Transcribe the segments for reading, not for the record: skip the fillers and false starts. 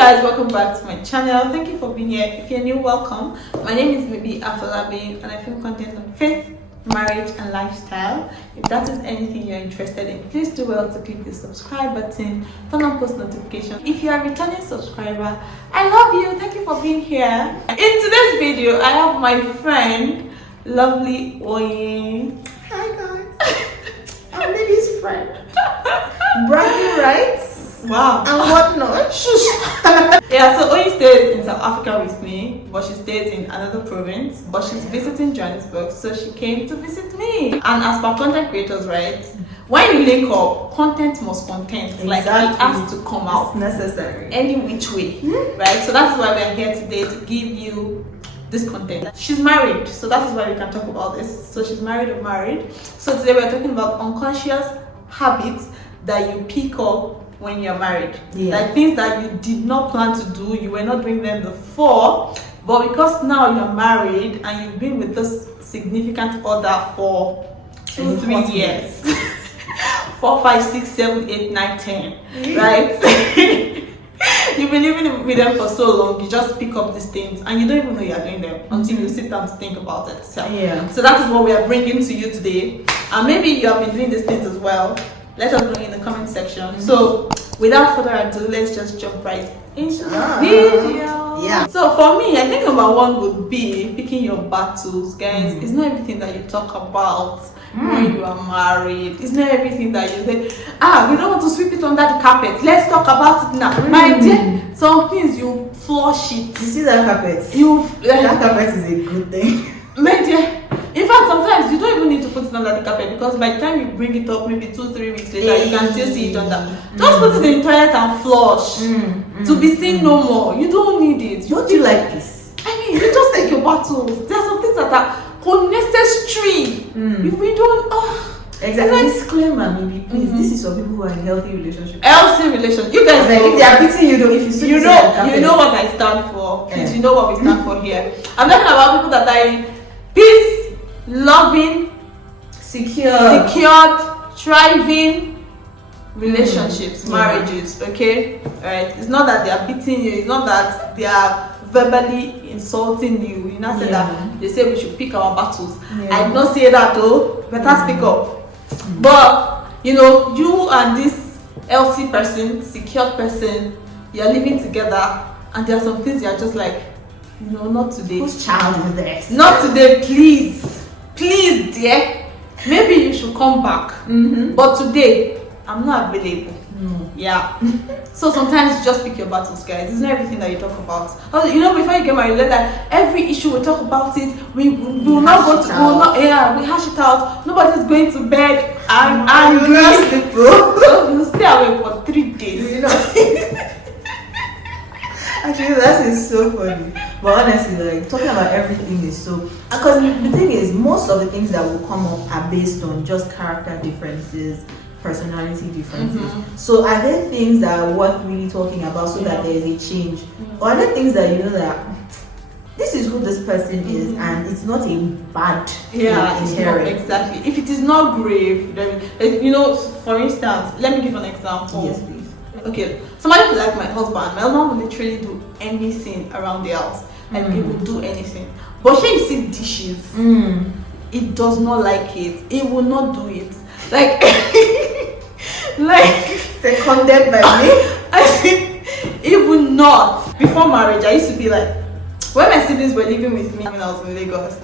guys, welcome back to my channel. Thank you for being here. If you're new, welcome. My name is Maybe Afolabi and I film content on faith, marriage and lifestyle. If that is anything you're interested in, please do well to click the subscribe button, turn on post notifications. If you are a returning subscriber, I love you. Thank you for being here. In today's video, I have my friend, lovely Oye. Hi guys. I'm Baby's friend. Bragging rights. Wow. And whatnot. Shush. Yeah, so Oye stays in South Africa with me, but she stays in another province, but she's visiting Johannesburg, so she came to visit me. And as per content creators, right, when you link up, content must content. Exactly. Like it has to come out. It's necessary. Any which way, right? So that's why we're here today, to give you this content. She's married, so that is why we can talk about this. So she's married or married. So today we're talking about unconscious habits that you pick up when you're married. Like things that you did not plan to do, you were not doing them before, but because now you're married and you've been with this significant other for 2-3 years 4, 5, 6, 7, 8, 9, 10, right? You've been living with them for so long, you just pick up these things and you don't even know you're doing them until you sit down to think about it. So that is what we are bringing to you today. And maybe you have been doing these things as well. Let us know in the comment section. So without further ado, let's just jump right into the video. So for me, I think number one would be picking your battles, guys. It's not everything that you talk about when you are married. It's not everything that you say, we don't want to sweep it under the carpet. Let's talk about it now. My dear, some things you flush it. You see that carpet? That carpet is a good thing. My dear, in fact, sometimes you don't even need to put it under the carpet, because by the time you bring it up, maybe 2-3 weeks later, you can still see it under. Just put it in the toilet and flush to be seen no more. You don't need it. Don't you like this? I mean, you just take your battles. There are some things that are unnecessary. If we don't, exactly. Disclaimer, maybe please. This is for people who are in healthy relationships. Healthy relationship. You guys, like, if they are beating you, though, if you know what I stand for. Please, you know what we stand for here. I'm talking about people that are in peace, loving, secured, thriving relationships, marriages. Okay, alright. It's not that they are beating you. It's not that they are verbally insulting you. You know, say that they say we should pick our battles. I did not say that though. Better speak up. But you know, you and this healthy person, secured person, you are living together, and there are some things you are just like, you know, not today. Whose child is this? Not today, please. Please, dear. Maybe you should come back. But today, I'm not available. Yeah. So sometimes you just pick your battles, guys. It's not everything that you talk about. Also, you know, before you get married, like every issue we talk about it. We will not go to. We hash it out. Nobody's going to bed and you stay away for 3 days. You know? Actually, that is so funny. But honestly, like, talking about everything is so, because the thing is, most of the things that will come up are based on just character differences, personality differences. So are there things that are worth really talking about so that there is a change? Or are there things that you know that this is who this person is and it's not a bad inherent? Exactly. If it is not grave, then, you know, for instance, let me give an example. Yes, please. Okay, somebody like my husband. My husband will literally do anything around the house, and he will do anything. But when you see dishes, it does not like it. It will not do it. Like, Seconded by me. I think it will not. Before marriage, I used to be like, when my siblings were living with me when I was in Lagos,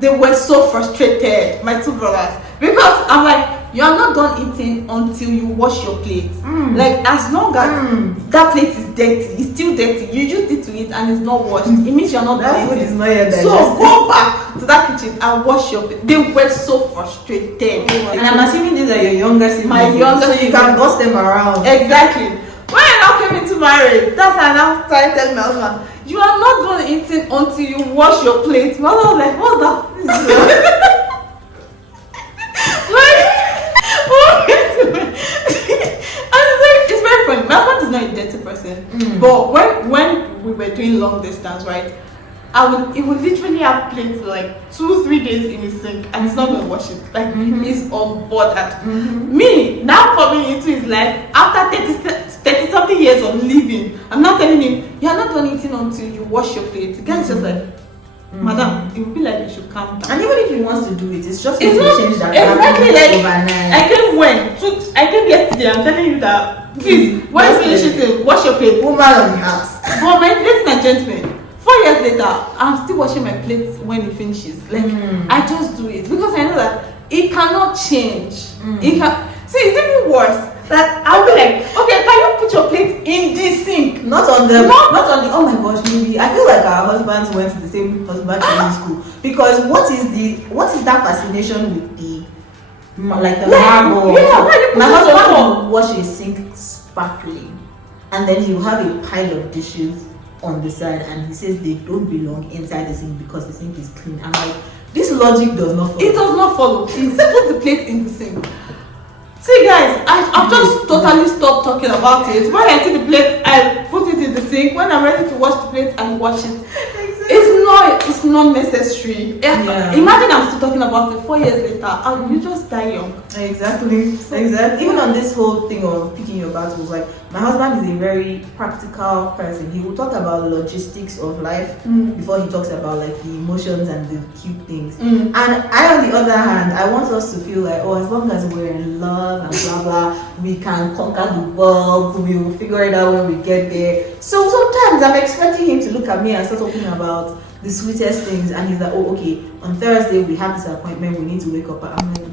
they were so frustrated, my 2 brothers, because I'm like, you are not done eating until you wash your plate. Like, as long as that plate is dirty, it's still dirty, you just need to eat and it's not washed, it means you're not that food is not yet digested. So go back to that kitchen and wash your plate. They were so frustrated. And I'm assuming these are your younger siblings. My younger siblings. So you can boss them around. Exactly. When I now came into marriage, that's how I now started telling my husband, you are not done eating until you wash your plate. My husband was like, what's that? It's very funny. My husband is not a dirty person, but when we were doing long distance, right, It would literally have plates like 2-3 days in his sink and he's not gonna wash it. Like he's on board at me now coming into his life after 30 something years of living. I'm not telling him done eating until you wash your plate. The guy is just like, madam, it would be like you should calm down. And even if he wants to do it, it's just it's going not to change that exactly like overnight. I came yesterday. I'm telling you that please, when you finish eating, wash your plate. Woman of the house. But my ladies and gentlemen, 4 years later, I'm still washing my plate when he finishes. Like I just do it because I know that it cannot change. It can see. It's even worse. That I'll be like, okay, can you put your plate in the sink? Not on the oh my gosh, maybe I feel like our husbands went to the same husband training school, because what is that fascination with the like the marble? My husband will wash a sink sparkling, and then he will have a pile of dishes on the side, and he says they don't belong inside the sink because the sink is clean. I'm like, this logic does not follow. It does not follow. Please put the plate in the sink. See guys, I've just totally stopped talking about it. When I see the plate, I put it in the sink. When I'm ready to wash the plate, I wash it. Exactly. It's not necessary. Yeah. Imagine I'm still talking about it 4 years later, and you just die young. Exactly. Even on this whole thing of picking your battles, like my husband is a very practical person. He will talk about the logistics of life before he talks about like the emotions and the cute things. And I, on the other hand, I want us to feel like, oh, as long as we're in love and blah blah, we can conquer the world. We will figure it out when we get there. So sometimes I'm expecting him to look at me and start talking about the sweetest things, and he's like, oh, okay, on Thursday we have this appointment, we need to wake up. I'm like,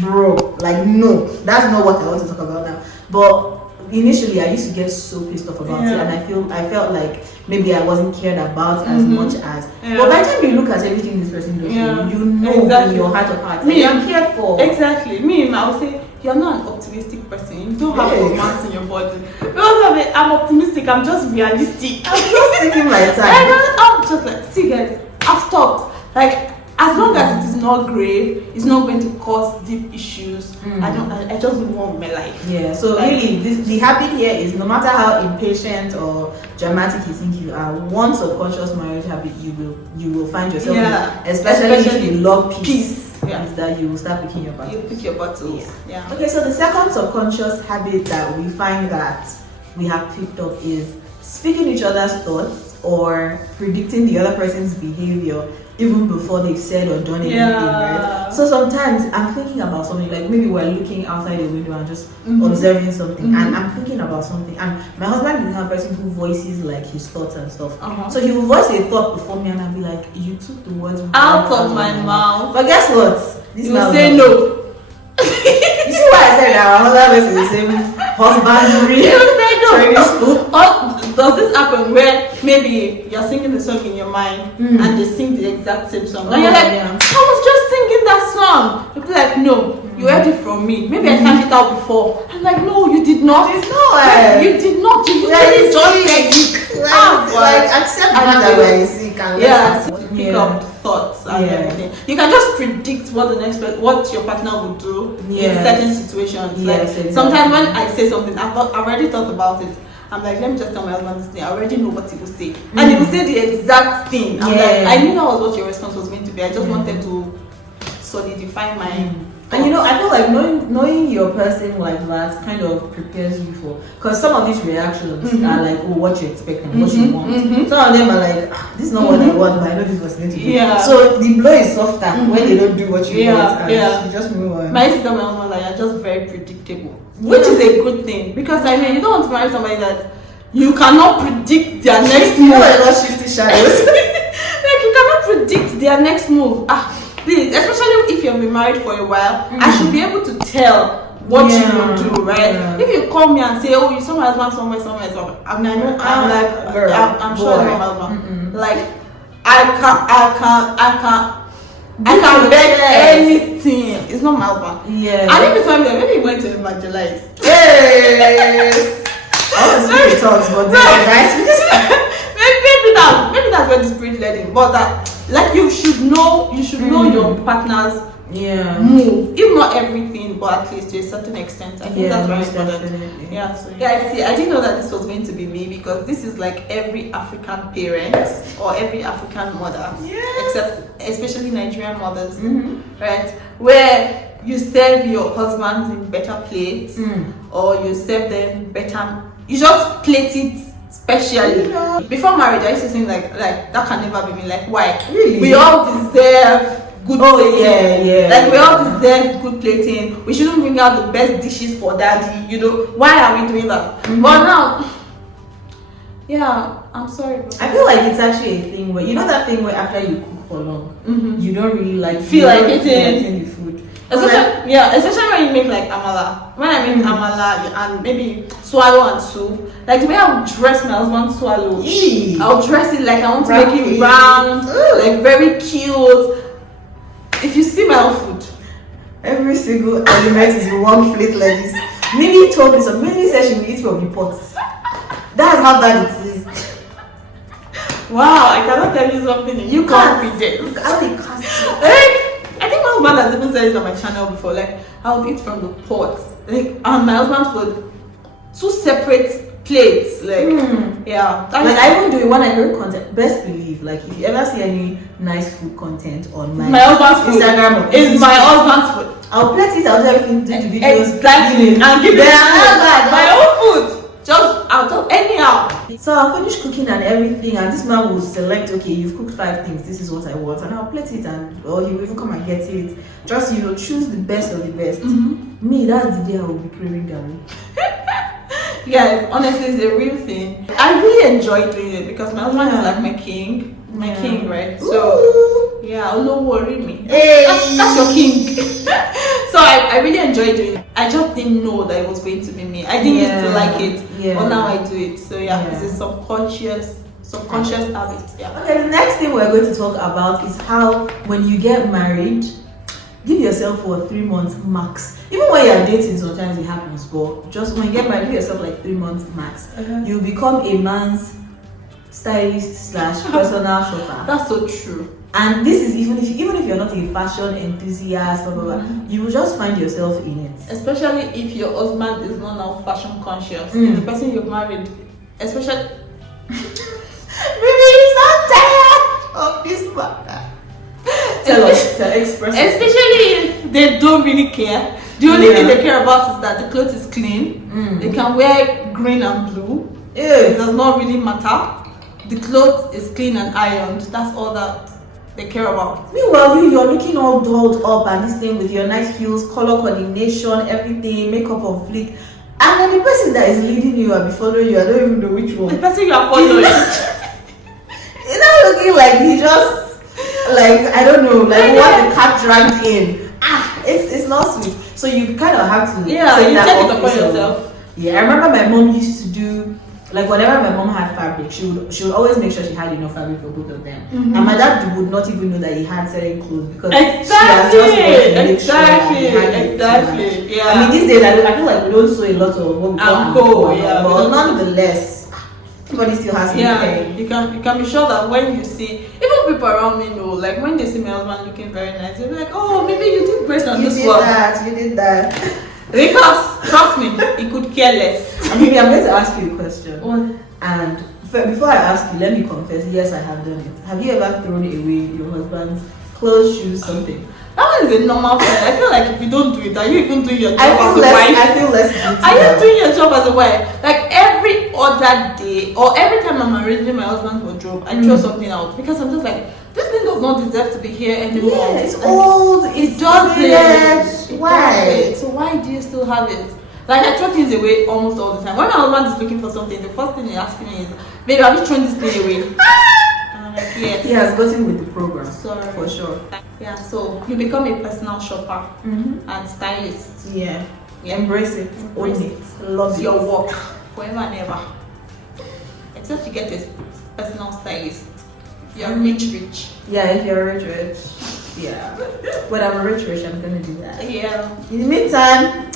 bro, like, no, that's not what I want to talk about now. But initially I used to get so pissed off about it, and I felt like maybe I wasn't cared about as much as. But by the time you look at everything this person does, you know in your heart of hearts, I'm cared for. Exactly. I would say you're not an optimistic person. You don't have romance in your body. Because I'm optimistic. I'm just realistic. I'm just taking my time. I'm just like, see guys, I've stopped. Like, as long as it is not grave, it's not going to cause deep issues. I just move on with my life. Yeah. So like, really, the habit here is, no matter how impatient or dramatic you think you are, one subconscious marriage habit you will find yourself in, especially if you love peace. Is that you will start picking your battles. You pick your battles. Yeah. Okay. So the second subconscious habit that we find that we have picked up is speaking each other's thoughts or predicting the other person's behavior even before they've said or done anything, right? So sometimes I'm thinking about something, like maybe we're looking outside the window and just observing something, and I'm thinking about something, and my husband is a person who voices like his thoughts and stuff. So he will voice a thought before me, and I'll be like, you took the words out of my mouth. But guess what? You will say no. You see why I said that our husband is the same husbandry? You will say no. Or does this happen where maybe you're singing the song in your mind and they sing the exact same song, and you're like, I was just singing that song. You'll be like, no, you heard it from me. Maybe I sang it out before. I'm like, no, you did not. You did not. You really just said it. Like, accept that we're sick and pick up thoughts and everything. You can just predict what your partner would do in certain situations. Exactly. Sometimes when I say something, I've already thought about it. I'm like, let me just tell my husband this thing. I already know what he will say, and he will say the exact thing. I'm like, I knew that was what your response was going to be. I just wanted to solidify my. And you know, I feel like knowing your person like that kind of prepares you for, because some of these reactions are like, oh, what you expect and what you want. Some of them are like, this is not what I want, but I know this was going to be. So the blow is softer when they don't do what you want. And you just move on. My sister, my husband, like, you're just very predictable, which is a good thing, because I mean, you don't want to marry somebody that you cannot predict their next move. You know, not shifty shadows. Like, you cannot predict their next move. Please, especially if you've been married for a while, I should be able to tell what you will do, right? If you call me and say, oh, you saw my husband somewhere, I'm like, girl, I'm sure it's not my husband. Like, I can bet anything. It's not my husband. Yeah. And if it's time that maybe he went to evangelize. Yes. I want to speak the tongues, but maybe that's where the spirit led him. But that, like, you should know your partner's move, if not everything, but at least to a certain extent. I think that's very important. Yeah. So guys, see, I didn't know that this was going to be me, because this is like every African parent or every African mother, except especially Nigerian mothers, right? Where you serve your husbands in better plates, or you serve them better. You just plate it especially. Before marriage, I used to think like that can never be me. Like, why? Really? We all deserve good plating. Yeah. Like, we all deserve good plating. We shouldn't bring out the best dishes for daddy. You know, why are we doing that? But now, yeah, I'm sorry. But I feel like it's actually a thing where, you know that thing where after you cook for long, you don't really like feel like eating the food. Especially when you make like amala. When I make amala and maybe swallow and soup, like the way I would dress my husband's swallow, I'll dress it like I want to make it round, like very cute. If you see my own food, every single element is in one plate like this. Minnie told me so. Minnie said she will eat from the pot. That's how bad it is. Wow, I cannot tell you something. You can't be there. I think my husband has even said it on my channel before. Like, I would eat from the pot. Like, on my husband's food, 2 separate plates. Like, yeah. Like, I even do it when I create content. Best believe, like, if you ever see any nice food content on my husband's Instagram, it's my husband's food. I'll plate it. I'll do everything. Do the videos. Exactly. And give it my own food. I'll tell anyhow. So I'll finish cooking and everything, and this man will select, okay, you've cooked 5 things, this is what I want, and I'll plate it, or he will even come and get it. Just, choose the best of the best. Me, that's the day I will be craving garlic. Guys, honestly, it's a real thing. I really enjoy doing it because my husband is like my king, right? So yeah, don't worry me. Hey. That's your king. So I really enjoy doing it. I just didn't know that it was going to be me. I didn't used to like it, but now I do it. So it's a subconscious habit. Yeah. Okay, the next thing we're going to talk about is how when you get married, give yourself for 3 months max. Even when you're dating, sometimes it happens, but just when you get married, give yourself like 3 months max. You become a man's stylist / personal shopper. That's so true. And this is even if you're not a fashion enthusiast, blah, blah, blah, you will just find yourself in it. Especially if your husband is not now fashion conscious. The person you've married, especially maybe he's not tired of this matter. Express. Especially if they don't really care. The only thing they care about is that the clothes is clean. They can wear green and blue. It does not really matter. The clothes is clean and ironed. That's all that they care about. Meanwhile, you're looking all dolled up and this thing with your nice heels, color coordination, everything, makeup on fleek. And then the person that is leading you and be following you, I don't even know which one. The person you are following. It's not looking like he just, like, I don't know, like what the cat dragged in. It's not sweet. So you kind of have to take it upon yourself. Yeah, I remember my mom used to do, like whenever my mom had fabric, she would always make sure she had enough fabric for both of them. And my dad would not even know that he had certain clothes because she has just wanted to make sure that he had it. Yeah. I mean, these days I feel like we don't sew a lot of what we call anko, but nonetheless, everybody still has it. You can be sure that when you see, even people around me know, like when they see my husband looking very nice, they'll be like, oh, maybe you did great on this one. You did that. Because trust me, he could care less. Maybe I'm going to ask you a question. And before I ask you, let me confess, yes, I have done it. Have you ever thrown away your husband's clothes, shoes, something? That one is a normal thing. I feel like if you don't do it, are you even doing your job as a wife? I feel less guilty. Are you doing your job as a wife? Like every other day or every time I'm arranging my husband's wardrobe, I throw something out because I'm just like, this thing does not deserve to be here anymore. Yeah, it's old. It doesn't. Why? So why do you still have it? Like I throw things away almost all the time. When my husband is looking for something, the first thing he asks me is, "Baby, have you thrown this thing away?" And I'm like, yes. He has gotten with the program. Sorry. For sure. Yeah. So you become a personal shopper and stylist. Yeah. Embrace it. Own it. Love it. Your work forever and ever. Except you get a personal stylist. You're rich. Yeah, if you're rich. Yeah. When I'm rich, I'm gonna do that. Yeah. In the meantime,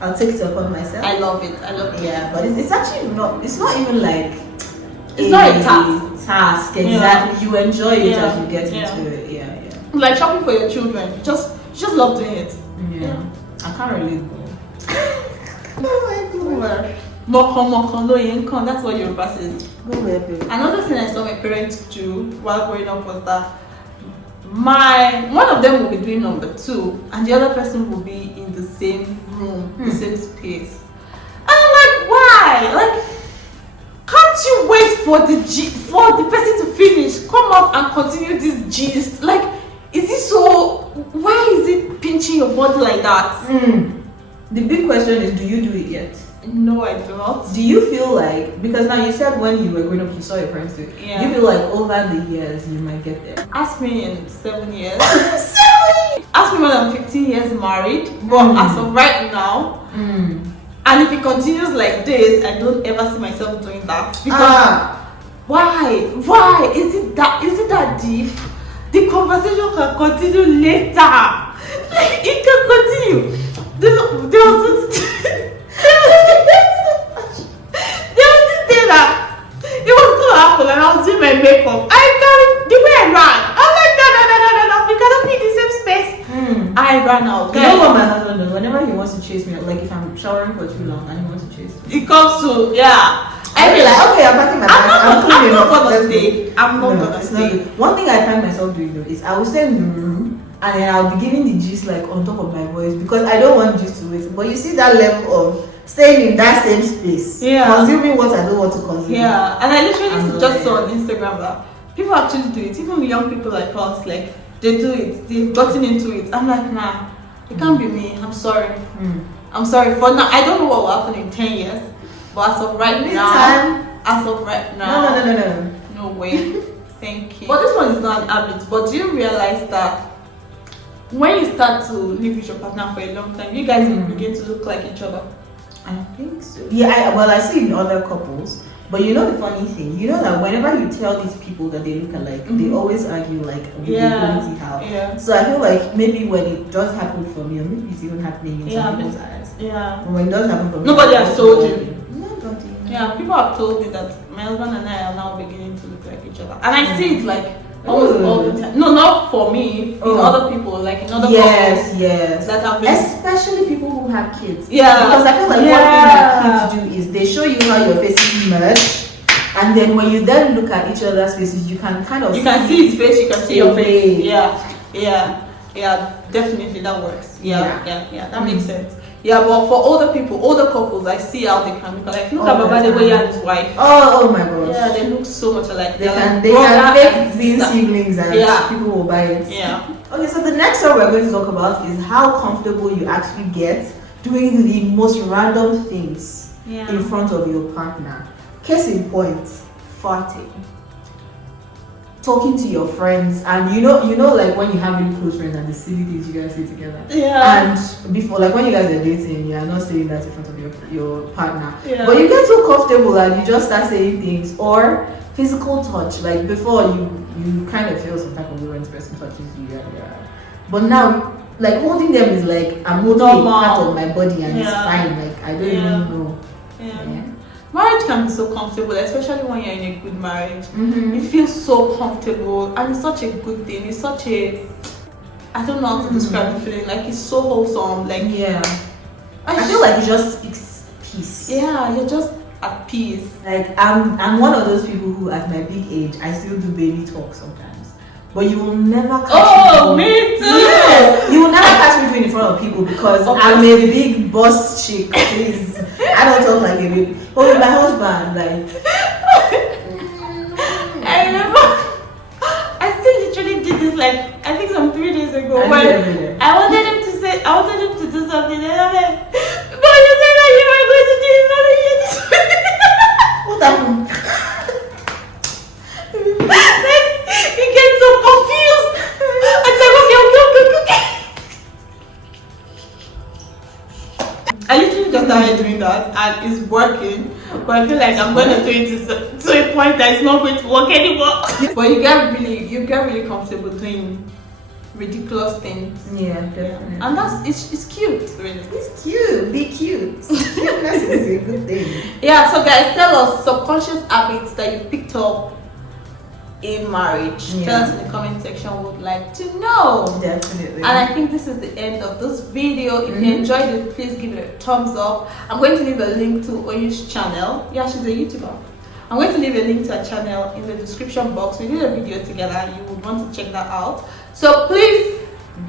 I'll take it upon myself. I love it. Yeah, but it's actually not. It's not even like. It's not a task. Exactly. Yeah. You enjoy it as you get into it. Yeah. Like shopping for your children. You just love doing it. Yeah. I can't relate though. Oh my god. Moko no yenkan. That's what Yoruba says. Go there, baby. Another thing I saw my parents do while growing up was that one of them will be doing number 2 and the other person will be in the same room, the same space. And I'm like, why? Like, can't you wait for the person to finish, come out and continue this gist? Like, is it so? Why is it pinching your body like that? The big question is, do you do it yet? No, I do not. Do you feel like, because now you said when you were growing up you saw your parents do it, Yeah. do you feel like over the years you might get there? Ask me in 7 years. 7! Ask me when I'm 15 years married. But as of right now, and if it continues like this, I don't ever see myself doing that. Because why? Why? Is it that deep? The conversation can continue later. Like, it can continue. There was this day that it was going to happen and I was doing my makeup. The way I ran, I'm like, no, we cannot be in the same space. I ran out. You know what my husband does? Whenever he wants to chase me, like if I'm showering for too long and he wants to chase me, it comes to, yeah. I'll be like, okay, I'm packing my bags. I'm cleaning not up. gonna stay. I'm not gonna it's stay. not. One thing I find myself doing though is I will stay in the room and then I'll be giving the gist like on top of my voice because I don't want gist to wait. But you see that level of staying in that same space, consuming what I don't want to consume. Yeah, and I literally just saw on Instagram that people actually do it. Even young people like us, like they do it. They've gotten into it. I'm like, nah, it can't be me. I'm sorry. I'm sorry for now. I don't know what will happen in 10 years, but as of right now, no way. Thank you. But this one is not an habit. But do you realize that when you start to live with your partner for a long time, you guys will begin to look like each other? I think so. Yeah, I see in other couples. But you know the funny thing, you know that whenever you tell these people that they look alike, they always argue like, how. Yeah. So I feel like maybe when it does happen for me, or maybe it's even happening in some people's eyes. Yeah. But when it does happen for me, nobody has told you. Nobody. Yeah, people have told me that my husband and I are now beginning to look like each other, and I see it like almost all the time. No, not for me. In other people, like in other couples. Yes. That have been, especially people who have kids. Yeah. Because I feel like one thing that kids do is they show you how your faces merge, and then when you then look at each other's faces, you can kind of see his face, you can see your face. Yeah. Definitely that works. Yeah. That makes sense. Yeah, but for older people, older couples, I see how they can look like. Look at Baba the way and his wife. Oh my gosh. Yeah, they look so much alike. They can make twin siblings and people will buy it. Yeah. Okay, so the next one we're going to talk about is how comfortable you actually get doing the most random things in front of your partner. Case in point, farting. Talking to your friends, and you know like when you have really close friends and the silly things you guys say together. And before, like when you guys are dating, you are not saying that in front of your partner. But you get so comfortable and you just start saying things. Or physical touch, like before you kind of feel some type of way when this person touches you. But now, like holding them is like I'm holding a part of my body and it's fine. Like I don't even know. Marriage can be so comfortable, especially when you're in a good marriage. You feel so comfortable, and it's such a good thing. It's such a, I don't know how to describe the feeling. Like it's so wholesome. Like I feel like it just speaks peace. Yeah, you're just at peace. Like I'm one of those people who, at my big age, I still do baby talk sometimes. But you will never catch me. Me too. Yes, you will never catch me doing it in front of people because I'm a big boss chick. Please, I don't talk like a baby. But with my husband, like. I remember, I still literally did this like I think some 3 days ago. When I wanted him to do something, and I'm like, but you said that you were going to do it, not you this. What happened? He gets so confused. I'm like, okay. I literally just started doing that and it's working, but I feel like I'm going to do it to a point that it's not going to work anymore. But you get really comfortable doing ridiculous things. Yeah, definitely. And it's cute, really. It's cute. Be cute. Cuteness is a good thing. Yeah, so guys, tell us subconscious habits that you picked up in marriage. Tell us in the comment section. We would like to know. Definitely. And I think this is the end of this video. If you enjoyed it, please give it a thumbs up. I'm going to leave a link to Oyu's channel. Yeah, she's a YouTuber. I'm going to leave a link to her channel in the description box. We did a video together. You would want to check that out. So please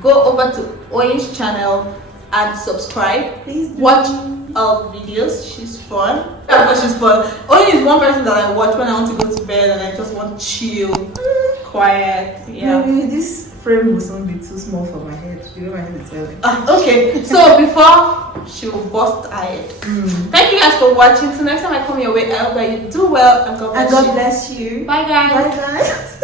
go over to Oyu's channel and subscribe. Please do. Watch of videos. She's fun. She's fun. Only is one person that I watch when I want to go to bed and I just want chill, quiet. Yeah. Maybe this frame will soon be too small for my head. You know my head is heavy. Okay, so before she will bust her head. Thank you guys for watching. Till next time I come your way, I hope that you do well and God bless you. Bless you. Bye guys. Bye guys.